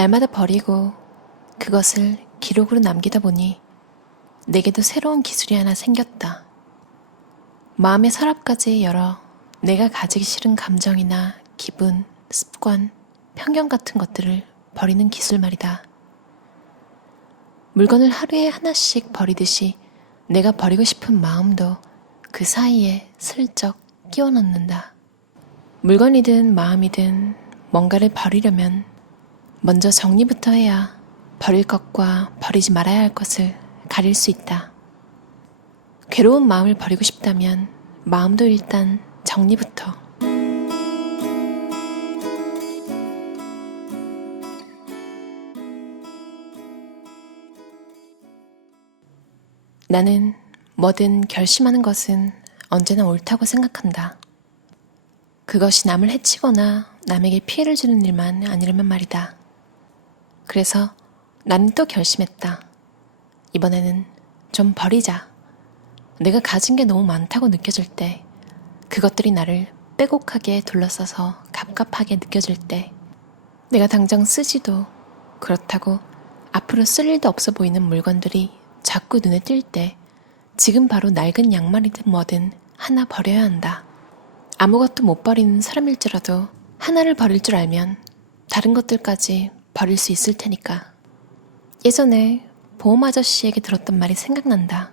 날마다 버리고 그것을 기록으로 남기다 보니 내게도 새로운 기술이 하나 생겼다. 마음의 서랍까지 열어 내가 가지기 싫은 감정이나 기분, 습관, 편견 같은 것들을 버리는 기술 말이다. 물건을 하루에 하나씩 버리듯이 내가 버리고 싶은 마음도 그 사이에 슬쩍 끼워 넣는다. 물건이든 마음이든 뭔가를 버리려면 먼저 정리부터 해야 버릴 것과 버리지 말아야 할 것을 가릴 수 있다. 괴로운 마음을 버리고 싶다면 마음도 일단 정리부터. 나는 뭐든 결심하는 것은 언제나 옳다고 생각한다. 그것이 남을 해치거나 남에게 피해를 주는 일만 아니라면 말이다. 그래서 나는 또 결심했다. 이번에는 좀 버리자. 내가 가진 게 너무 많다고 느껴질 때, 그것들이 나를 빼곡하게 둘러싸서 갑갑하게 느껴질 때, 내가 당장 쓰지도 그렇다고 앞으로 쓸 일도 없어 보이는 물건들이 자꾸 눈에 띌 때 지금 바로 낡은 양말이든 뭐든 하나 버려야 한다. 아무것도 못 버리는 사람일지라도 하나를 버릴 줄 알면 다른 것들까지 버릴 수 있을 테니까. 예전에 보험 아저씨에게 들었던 말이 생각난다.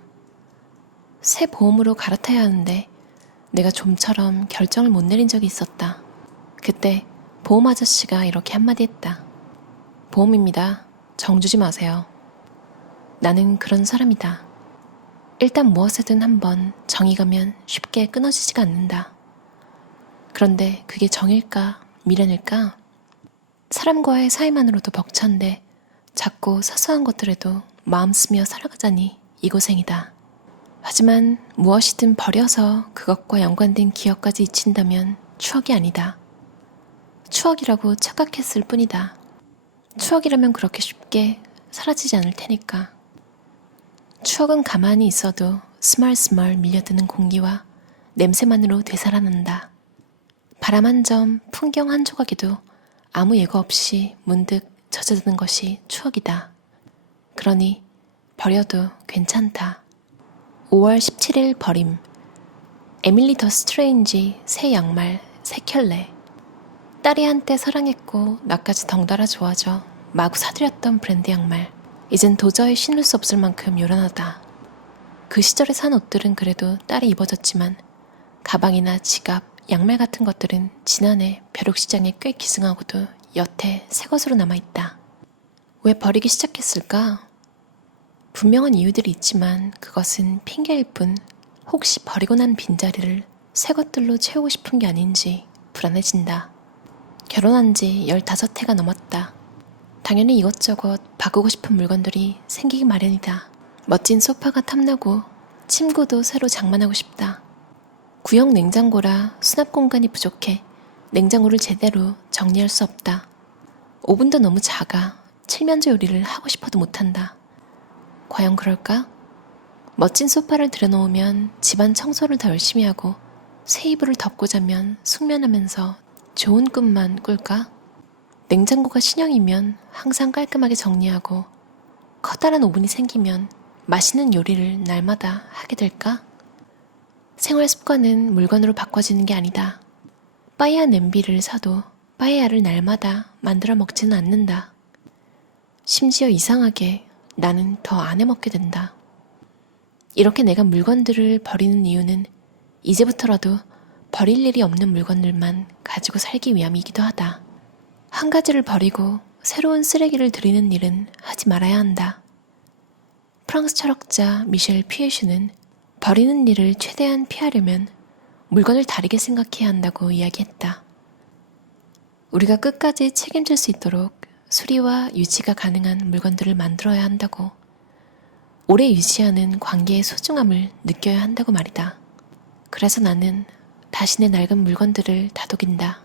새 보험으로 갈아타야 하는데 내가 좀처럼 결정을 못 내린 적이 있었다. 그때 보험 아저씨가 이렇게 한마디 했다. 보험입니다. 정 주지 마세요. 나는 그런 사람이다. 일단 무엇이든 한번 정이 가면 쉽게 끊어지지가 않는다. 그런데 그게 정일까 미련일까? 사람과의 사이만으로도 벅찬데 작고 사소한 것들에도 마음 쓰며 살아가자니 이 고생이다. 하지만 무엇이든 버려서 그것과 연관된 기억까지 잊힌다면 추억이 아니다. 추억이라고 착각했을 뿐이다. 추억이라면 그렇게 쉽게 사라지지 않을 테니까. 추억은 가만히 있어도 스멀스멀 밀려드는 공기와 냄새만으로 되살아난다. 바람 한 점, 풍경 한 조각에도 아무 예고 없이 문득 젖어드는 것이 추억이다. 그러니 버려도 괜찮다. 5월 17일 버림. 에밀리 더 스트레인지 새 양말 3켤레. 딸이 한때 사랑했고 나까지 덩달아 좋아져 마구 사들였던 브랜드 양말. 이젠 도저히 신을 수 없을 만큼 요란하다. 그 시절에 산 옷들은 그래도 딸이 입어줬지만 가방이나 지갑, 양말 같은 것들은 지난해 벼룩시장에 꽤 기승하고도 여태 새 것으로 남아있다. 왜 버리기 시작했을까? 분명한 이유들이 있지만 그것은 핑계일 뿐 혹시 버리고 난 빈자리를 새 것들로 채우고 싶은 게 아닌지 불안해진다. 결혼한 지 15해가 넘었다. 당연히 이것저것 바꾸고 싶은 물건들이 생기기 마련이다. 멋진 소파가 탐나고 침구도 새로 장만하고 싶다. 구형 냉장고라 수납 공간이 부족해 냉장고를 제대로 정리할 수 없다. 오븐도 너무 작아 칠면조 요리를 하고 싶어도 못한다. 과연 그럴까? 멋진 소파를 들여놓으면 집안 청소를 더 열심히 하고 새 이불을 덮고 자면 숙면하면서 좋은 꿈만 꿀까? 냉장고가 신형이면 항상 깔끔하게 정리하고 커다란 오븐이 생기면 맛있는 요리를 날마다 하게 될까? 생활 습관은 물건으로 바꿔지는 게 아니다. 빠에야 냄비를 사도 빠에야를 날마다 만들어 먹지는 않는다. 심지어 이상하게 나는 더 안 해먹게 된다. 이렇게 내가 물건들을 버리는 이유는 이제부터라도 버릴 일이 없는 물건들만 가지고 살기 위함이기도 하다. 한 가지를 버리고 새로운 쓰레기를 들이는 일은 하지 말아야 한다. 프랑스 철학자 미셸 피에슈는 버리는 일을 최대한 피하려면 물건을 다르게 생각해야 한다고 이야기했다. 우리가 끝까지 책임질 수 있도록 수리와 유지가 가능한 물건들을 만들어야 한다고. 오래 유지하는 관계의 소중함을 느껴야 한다고 말이다. 그래서 나는 다시 내 낡은 물건들을 다독인다.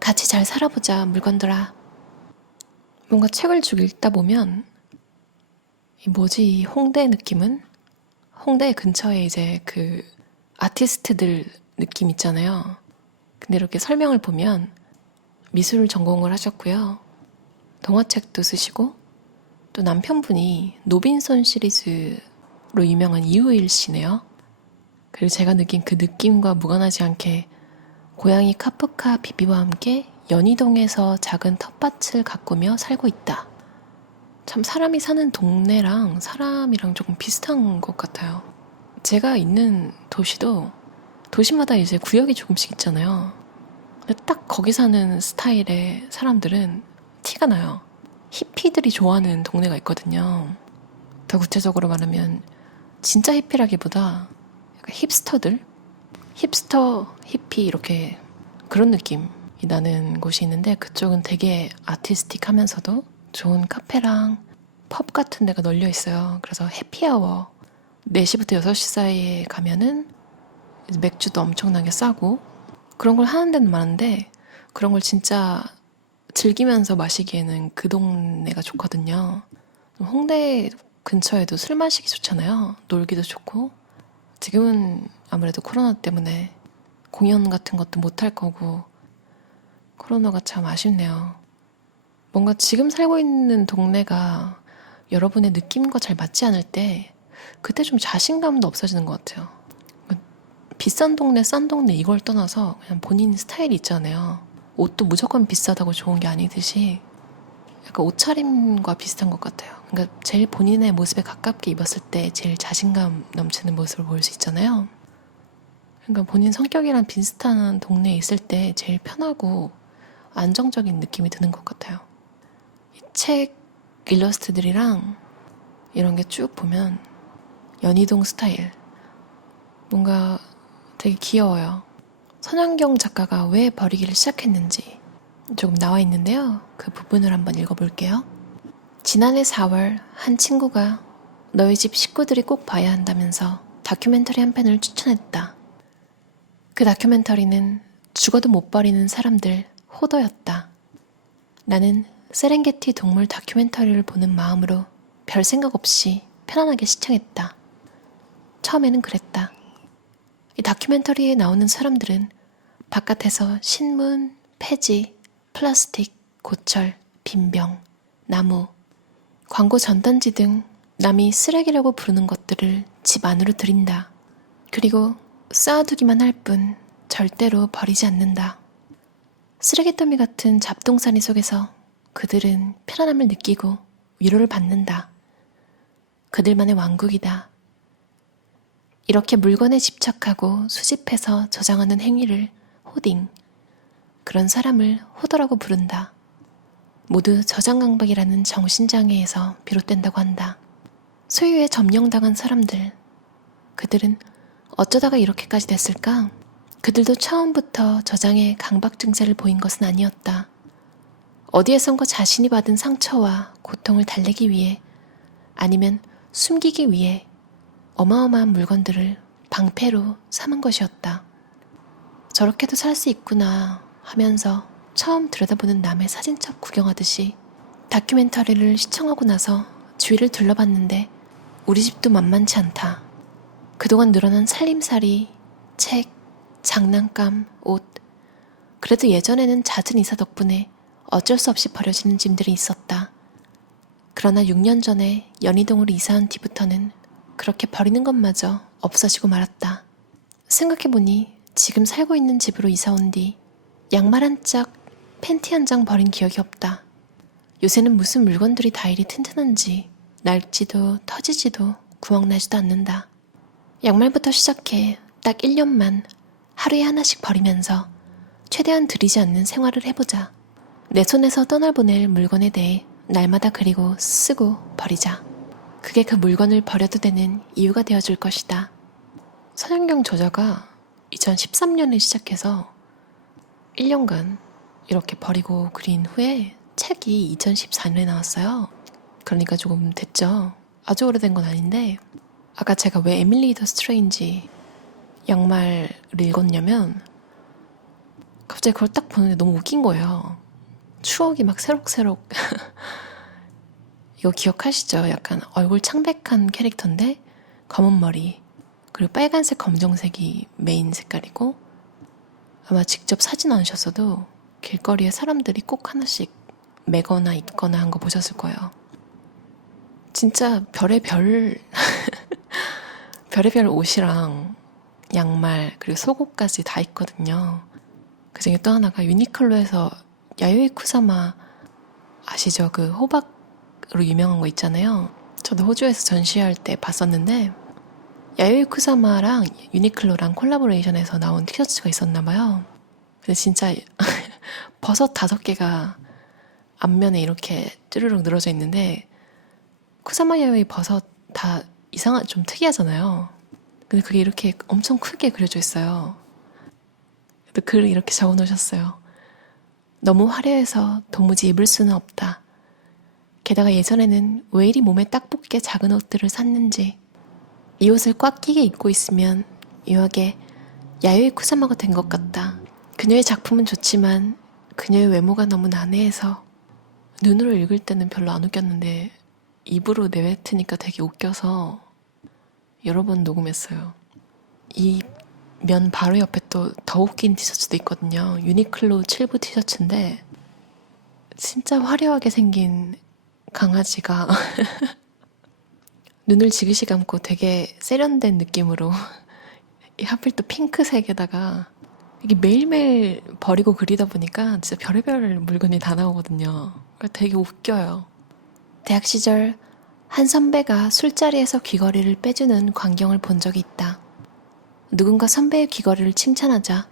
같이 잘 살아보자, 물건들아. 뭔가 책을 쭉 읽다 보면 뭐지 이 홍대 느낌은? 홍대 근처에 이제 그 아티스트들 느낌 있잖아요. 근데 이렇게 설명을 보면 미술 전공을 하셨고요. 동화책도 쓰시고 또 남편분이 노빈선 시리즈로 유명한 이우일 씨네요. 그리고 제가 느낀 그 느낌과 무관하지 않게 고양이 카프카 비비와 함께 연희동에서 작은 텃밭을 가꾸며 살고 있다. 참 사람이 사는 동네랑 사람이랑 조금 비슷한 것 같아요. 제가 있는 도시도 도시마다 이제 구역이 조금씩 있잖아요. 근데 딱 거기 사는 스타일의 사람들은 티가 나요. 히피들이 좋아하는 동네가 있거든요. 더 구체적으로 말하면 진짜 히피라기보다 약간 힙스터들? 힙스터, 히피 이렇게 그런 느낌이 나는 곳이 있는데 그쪽은 되게 아티스틱하면서도 좋은 카페랑 펍 같은 데가 널려 있어요. 그래서 해피아워 4시부터 6시 사이에 가면은 맥주도 엄청나게 싸고 그런 걸 하는 데는 많은데 그런 걸 진짜 즐기면서 마시기에는 그 동네가 좋거든요. 홍대 근처에도 술 마시기 좋잖아요. 놀기도 좋고 지금은 아무래도 코로나 때문에 공연 같은 것도 못할 거고 코로나가 참 아쉽네요. 뭔가 지금 살고 있는 동네가 여러분의 느낌과 잘 맞지 않을 때 그때 좀 자신감도 없어지는 것 같아요. 비싼 동네, 싼 동네 이걸 떠나서 그냥 본인 스타일이 있잖아요. 옷도 무조건 비싸다고 좋은 게 아니듯이 약간 옷차림과 비슷한 것 같아요. 그러니까 제일 본인의 모습에 가깝게 입었을 때 제일 자신감 넘치는 모습을 보일 수 있잖아요. 그러니까 본인 성격이랑 비슷한 동네에 있을 때 제일 편하고 안정적인 느낌이 드는 것 같아요. 이 책 일러스트들이랑 이런 게 쭉 보면 연희동 스타일 뭔가 되게 귀여워요. 선현경 작가가 왜 버리기를 시작했는지 조금 나와 있는데요. 그 부분을 한번 읽어볼게요. 지난해 4월 한 친구가 너희 집 식구들이 꼭 봐야 한다면서 다큐멘터리 한 편을 추천했다. 그 다큐멘터리는 죽어도 못 버리는 사람들 호더였다. 나는 세렝게티 동물 다큐멘터리를 보는 마음으로 별 생각 없이 편안하게 시청했다. 처음에는 그랬다. 이 다큐멘터리에 나오는 사람들은 바깥에서 신문, 폐지, 플라스틱, 고철, 빈병, 나무, 광고 전단지 등 남이 쓰레기라고 부르는 것들을 집 안으로 들인다. 그리고 쌓아두기만 할 뿐 절대로 버리지 않는다. 쓰레기 더미 같은 잡동사니 속에서 그들은 편안함을 느끼고 위로를 받는다. 그들만의 왕국이다. 이렇게 물건에 집착하고 수집해서 저장하는 행위를 호딩, 그런 사람을 호더라고 부른다. 모두 저장강박이라는 정신장애에서 비롯된다고 한다. 소유에 점령당한 사람들, 그들은 어쩌다가 이렇게까지 됐을까? 그들도 처음부터 저장의 강박 증세를 보인 것은 아니었다. 어디에선가 자신이 받은 상처와 고통을 달래기 위해 아니면 숨기기 위해 어마어마한 물건들을 방패로 삼은 것이었다. 저렇게도 살 수 있구나 하면서 처음 들여다보는 남의 사진첩 구경하듯이 다큐멘터리를 시청하고 나서 주위를 둘러봤는데 우리 집도 만만치 않다. 그동안 늘어난 살림살이, 책, 장난감, 옷. 그래도 예전에는 잦은 이사 덕분에 어쩔 수 없이 버려지는 짐들이 있었다. 그러나 6년 전에 연희동으로 이사한 뒤부터는 그렇게 버리는 것마저 없어지고 말았다. 생각해보니 지금 살고 있는 집으로 이사 온 뒤 양말 한 짝, 팬티 한 장 버린 기억이 없다. 요새는 무슨 물건들이 다 이리 튼튼한지 낡지도 터지지도 구멍나지도 않는다. 양말부터 시작해 딱 1년만 하루에 하나씩 버리면서 최대한 들이지 않는 생활을 해보자. 내 손에서 떠나보낼 물건에 대해 날마다 그리고 쓰고 버리자. 그게 그 물건을 버려도 되는 이유가 되어줄 것이다. 선현경 저자가 2013년에 시작해서 1년간 이렇게 버리고 그린 후에 책이 2014년에 나왔어요. 그러니까 조금 됐죠. 아주 오래된 건 아닌데 아까 제가 왜 에밀리 더 스트레인지 양말을 읽었냐면 갑자기 그걸 딱 보는데 너무 웃긴 거예요. 추억이 막 새록새록 이거 기억하시죠? 약간 얼굴 창백한 캐릭터인데 검은 머리 그리고 빨간색 검정색이 메인 색깔이고 아마 직접 사진 않으셨어도 길거리에 사람들이 꼭 하나씩 매거나 입거나 한 거 보셨을 거예요. 진짜 별의별 별의별 옷이랑 양말 그리고 속옷까지 다 있거든요. 그중에 또 하나가 유니클로에서 야요이 쿠사마 아시죠? 그 호박으로 유명한 거 있잖아요. 저도 호주에서 전시할 때 봤었는데 야요이 쿠사마랑 유니클로랑 콜라보레이션해서 나온 티셔츠가 있었나 봐요. 근데 진짜 버섯 5개가 앞면에 이렇게 쭈르륵 늘어져 있는데 쿠사마 야요이 버섯 다 좀 특이하잖아요. 근데 그게 이렇게 엄청 크게 그려져 있어요. 근데 글을 이렇게 적어 놓으셨어요. 너무 화려해서 도무지 입을 수는 없다. 게다가 예전에는 왜 이리 몸에 딱 붙게 작은 옷들을 샀는지 이 옷을 꽉 끼게 입고 있으면 묘하게 야요이 쿠사마가 된 것 같다. 그녀의 작품은 좋지만 그녀의 외모가 너무 난해해서 눈으로 읽을 때는 별로 안 웃겼는데 입으로 내뱉으니까 되게 웃겨서 여러 번 녹음했어요. 이 면 바로 옆에 또 더 웃긴 티셔츠도 있거든요. 유니클로 7부 티셔츠인데 진짜 화려하게 생긴 강아지가 눈을 지그시 감고 되게 세련된 느낌으로 하필 또 핑크색에다가 이게 매일매일 버리고 그리다 보니까 진짜 별의별 물건이 다 나오거든요. 되게 웃겨요. 대학 시절 한 선배가 술자리에서 귀걸이를 빼주는 광경을 본 적이 있다. 누군가 선배의 귀걸이를 칭찬하자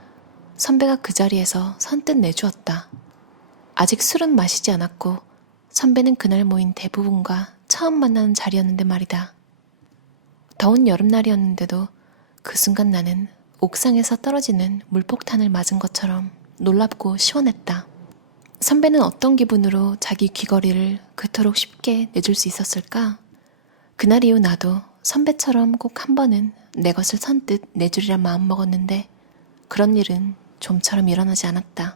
선배가 그 자리에서 선뜻 내주었다. 아직 술은 마시지 않았고 선배는 그날 모인 대부분과 처음 만나는 자리였는데 말이다. 더운 여름날이었는데도 그 순간 나는 옥상에서 떨어지는 물폭탄을 맞은 것처럼 놀랍고 시원했다. 선배는 어떤 기분으로 자기 귀걸이를 그토록 쉽게 내줄 수 있었을까? 그날 이후 나도 선배처럼 꼭 한 번은 내 것을 선뜻 내주리라 마음먹었는데 그런 일은 좀처럼 일어나지 않았다.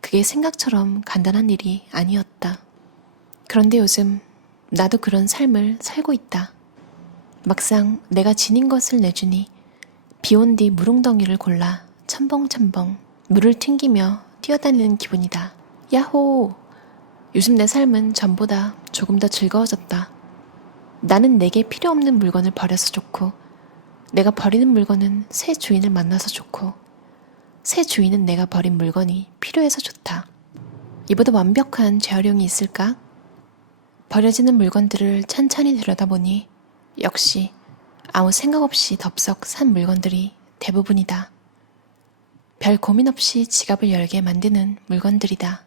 그게 생각처럼 간단한 일이 아니었다. 그런데 요즘 나도 그런 삶을 살고 있다. 막상 내가 지닌 것을 내주니 비온 뒤 물웅덩이를 골라 첨벙첨벙 물을 튕기며 뛰어다니는 기분이다. 야호! 요즘 내 삶은 전보다 조금 더 즐거워졌다. 나는 내게 필요 없는 물건을 버려서 좋고 내가 버리는 물건은 새 주인을 만나서 좋고 새 주인은 내가 버린 물건이 필요해서 좋다. 이보다 완벽한 재활용이 있을까? 버려지는 물건들을 찬찬히 들여다보니 역시 아무 생각 없이 덥석 산 물건들이 대부분이다. 별 고민 없이 지갑을 열게 만드는 물건들이다.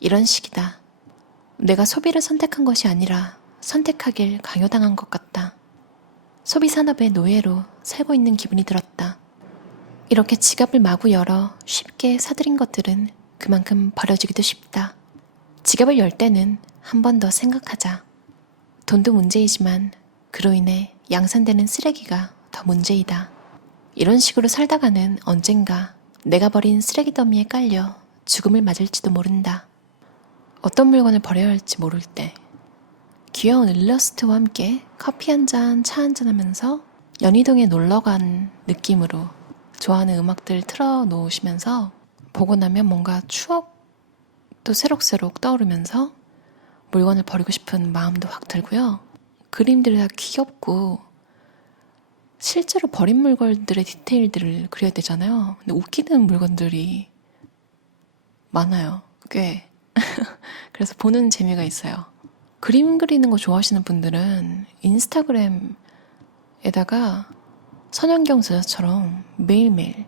이런 식이다. 내가 소비를 선택한 것이 아니라 선택하길 강요당한 것 같다. 소비산업의 노예로 살고 있는 기분이 들었다. 이렇게 지갑을 마구 열어 쉽게 사들인 것들은 그만큼 버려지기도 쉽다. 지갑을 열 때는 한 번 더 생각하자. 돈도 문제이지만 그로 인해 양산되는 쓰레기가 더 문제이다. 이런 식으로 살다가는 언젠가 내가 버린 쓰레기 더미에 깔려 죽음을 맞을지도 모른다. 어떤 물건을 버려야 할지 모를 때 귀여운 일러스트와 함께 커피 한 잔, 차 한 잔 하면서 연희동에 놀러간 느낌으로 좋아하는 음악들 틀어놓으시면서 보고 나면 뭔가 추억도 새록새록 떠오르면서 물건을 버리고 싶은 마음도 확 들고요. 그림들이 다 귀엽고 실제로 버린 물건들의 디테일들을 그려야 되잖아요. 근데 웃기는 물건들이 많아요. 꽤. 그래서 보는 재미가 있어요. 그림 그리는 거 좋아하시는 분들은 인스타그램에다가 선현경 저자처럼 매일매일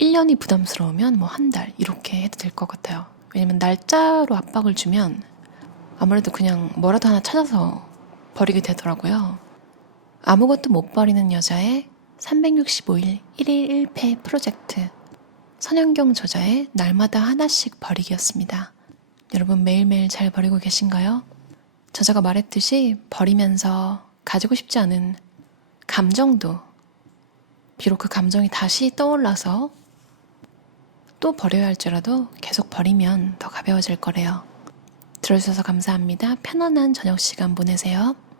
1년이 부담스러우면 뭐 한 달 이렇게 해도 될 것 같아요. 왜냐면 날짜로 압박을 주면 아무래도 그냥 뭐라도 하나 찾아서 버리게 되더라고요. 아무것도 못 버리는 여자의 365일 1일 1패 프로젝트 선현경 저자의 날마다 하나씩 버리기였습니다. 여러분 매일매일 잘 버리고 계신가요? 저자가 말했듯이 버리면서 가지고 싶지 않은 감정도 비록 그 감정이 다시 떠올라서 또 버려야 할지라도 계속 버리면 더 가벼워질 거래요. 들어주셔서 감사합니다. 편안한 저녁 시간 보내세요.